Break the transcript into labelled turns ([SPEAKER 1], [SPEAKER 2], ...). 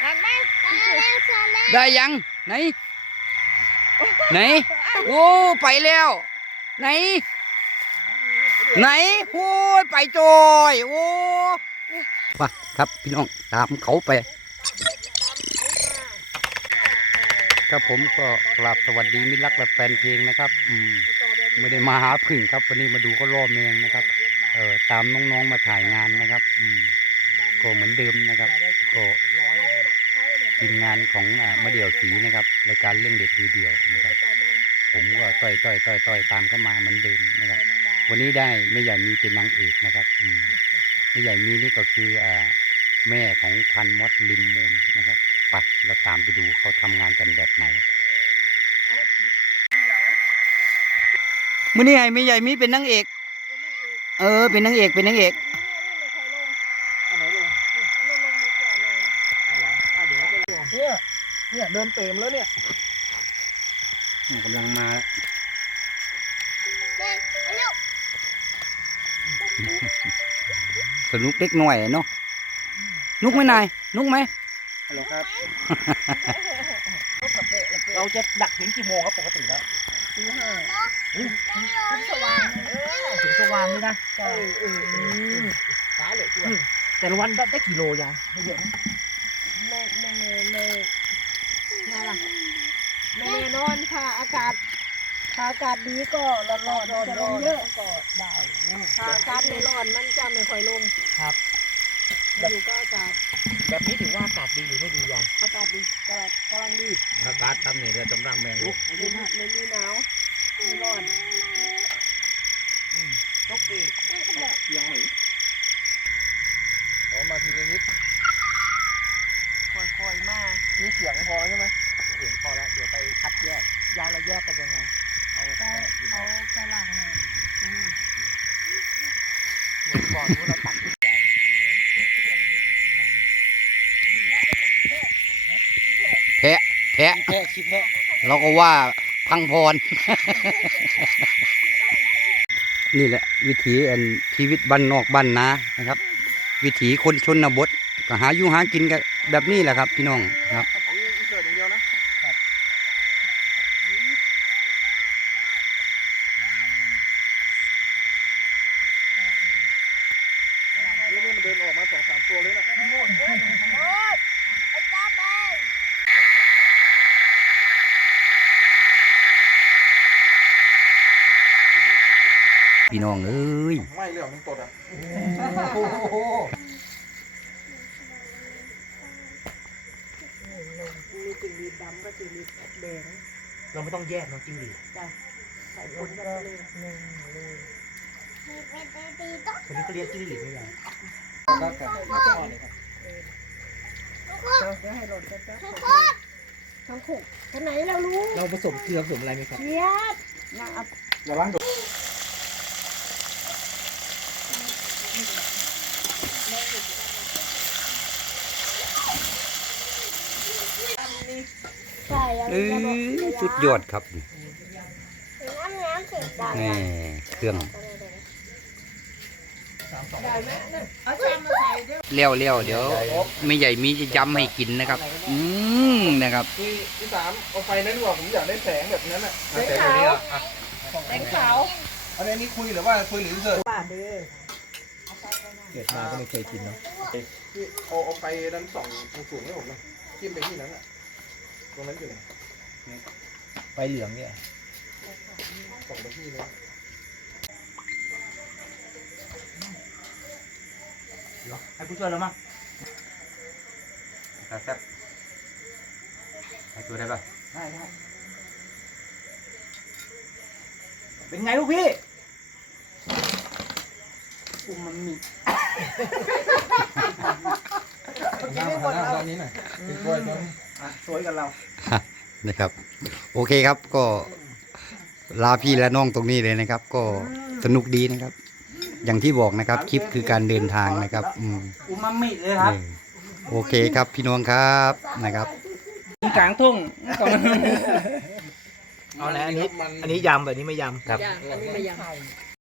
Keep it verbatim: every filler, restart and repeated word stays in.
[SPEAKER 1] ได้ยังไหนไหนโอ้ไปแล้วไหนไหนโอ้ยไปจอยโอ้มาครับพี่น้องตามเขาไปครับผมก็กราบสวัสดีมิตรรักและแฟนเพลงนะครับอืมไม่ได้มาหาพึ่งครับวันนี้มาดูเขาล่อแมงนะครับเออตามน้องๆมาถ่ายงานนะครับอืมก็เหมือนเดิมนะครับก็ทีมงานของมะเดี่ยวสีนะครับรายการเรื่องเด็ดดูเดี่ยวนะครับผมก็ต้อยต้อยต้อยต้อยตามเข้ามาเหมือนเดิมนะครับวันนี้ได้แม่ใหญ่มีเป็นนางเอกนะครับอืมแม่ใหญ่มีนี่ก็คืออ่าแม่ของพันมดลิมมูลนะครับไปเราตามไปดูเขาทำงานกันแบบไหนมื่อนี้ไงแม่ใหญ่มีเป็นนางเอกเออเป็นนางเอกเป็นนางเอก
[SPEAKER 2] เนี่ยเนี่ยเดินเต็มแล้วเนี่ย
[SPEAKER 1] กำลังมาสนุกเล็กหน่อยเนาะนุกไหมนายนุกไหม
[SPEAKER 2] ฮัลโหลครับเราจะดักถึงกี่โมงครับปกติแล้วตีห้าถึงสว่างถึงสว่างนี่นะเออเออฟ้าเหลือตัวแต่ละวันได้กี่โลยังไม่เยอะ
[SPEAKER 3] ไม่ไม่ไม่ไม่ล่ะไม่แน่นอนค่ะอากาศถ้าอากาศดีก็ร้อนร้อนจะลงเยอะก็ได้ถ้าอากาศไม่ร้อนมันจะไม่ค่อยลง
[SPEAKER 2] ครับ
[SPEAKER 3] อยู่ก็อากาศ
[SPEAKER 2] แบบนี้ถือว่าอากาศดีหรือไม่ดียัง
[SPEAKER 3] อากาศดีกำลังกำลังดี
[SPEAKER 1] อากาศทำนี่เราต้องรังแมงลูก
[SPEAKER 3] ไม่มีไม่มีหนาวไม่ร้อน
[SPEAKER 2] ตกปียังไหมอ๋อมาทีละนิด
[SPEAKER 3] ค่อยๆมา
[SPEAKER 2] มีเสียงพอใช่ไหมเสียงพอแล้วเดี๋ยวไปคัดแยกยาเราแยกกันยังไงเอา
[SPEAKER 3] เขาเขาจะล้างหน้า
[SPEAKER 2] เหมือนก่อนที่เราตัดที่ใหญ่
[SPEAKER 1] แพะแพะ
[SPEAKER 2] แพะขี้แพะ
[SPEAKER 1] เราก็ว่าพังพร นี่แหละวิถีอันชีวิตบ้านนอกบ้านนานะครับวิถีคนชนบทก็หาอยู่หากินกันแบบนี้แหละครับพี่น้องครับ
[SPEAKER 2] นี่มันเดินออกมาสองสามตัวเลยนะ
[SPEAKER 1] พี่น้องเอ้ย
[SPEAKER 2] ไม่เรื่องมันตดอ่ะ
[SPEAKER 3] มีจิ้งหรีดดำกับจิ้งหรีดแดง
[SPEAKER 2] เราไม่ต้องแยกนะจิ้งหรีด
[SPEAKER 3] จ้ะใส่คนก็หนึ่งเลย
[SPEAKER 2] คนนี้เขาเรียกจิ้งหรีดไม่ใหญ่ก็แต่ข้อเลยครับ
[SPEAKER 3] เดี๋ยวให้หล่นจะจะทั้งขุกท่านไหนเรารู้
[SPEAKER 2] เราผสมเกลือผสมอะไรไหมครับ
[SPEAKER 3] เทียบนะ
[SPEAKER 2] ระวังดู
[SPEAKER 1] เออสุดยอดครับนี่เครื่องเลี้ยวเลี้ยวเดี๋ยวไม่ใหญ่มีจะย้ำให้กินนะครับอืมนะครับ
[SPEAKER 2] ที่ที่สามเอาไฟนั้นดีกว่าผมอยากได้แสงแบบนั้นอ่ะ
[SPEAKER 3] แสงขาวแสงขาว
[SPEAKER 2] อันนี้คุยหรือว่าคุยหรือเสิร์ฟ
[SPEAKER 3] ป่าเด้อ
[SPEAKER 2] เกิดมาก็ไม่เคยกินเนาะที่เอาเอาไฟนั้นส่องสูงให้ผมนะจิ้มไปที่นั้นอ่ะตรงนั้นอยู่ไหนไฟเหลืองเนี่ยส่องไปที่นั้นให้ผู้ช่วยเรามั้ง
[SPEAKER 1] แซ่บให้ตัวได้ป่ะ
[SPEAKER 2] ได้ได้เป็นไงลูกพี่
[SPEAKER 3] กูมันมี
[SPEAKER 2] กินให้หมดแล้วนี้หน่อยเป็นกล้วยต้นสวยกับเรา
[SPEAKER 1] นะครับโอเคครับก็ลาพี่และน้องตรงนี้เลยนะครับก็สนุกดีนะครับอย่างที่บอกนะครับคลิปคือการเดินทางนะครับอืม
[SPEAKER 2] อูมามิเลยครับ
[SPEAKER 1] โอเคครับพี่น้องครับนะครับ
[SPEAKER 2] กลางทุ่งเอาแล้วอันนี้อันนี้ยำแบบนี้ไม่ยำ
[SPEAKER 1] ครับ
[SPEAKER 3] อันนี้ไม่ยำ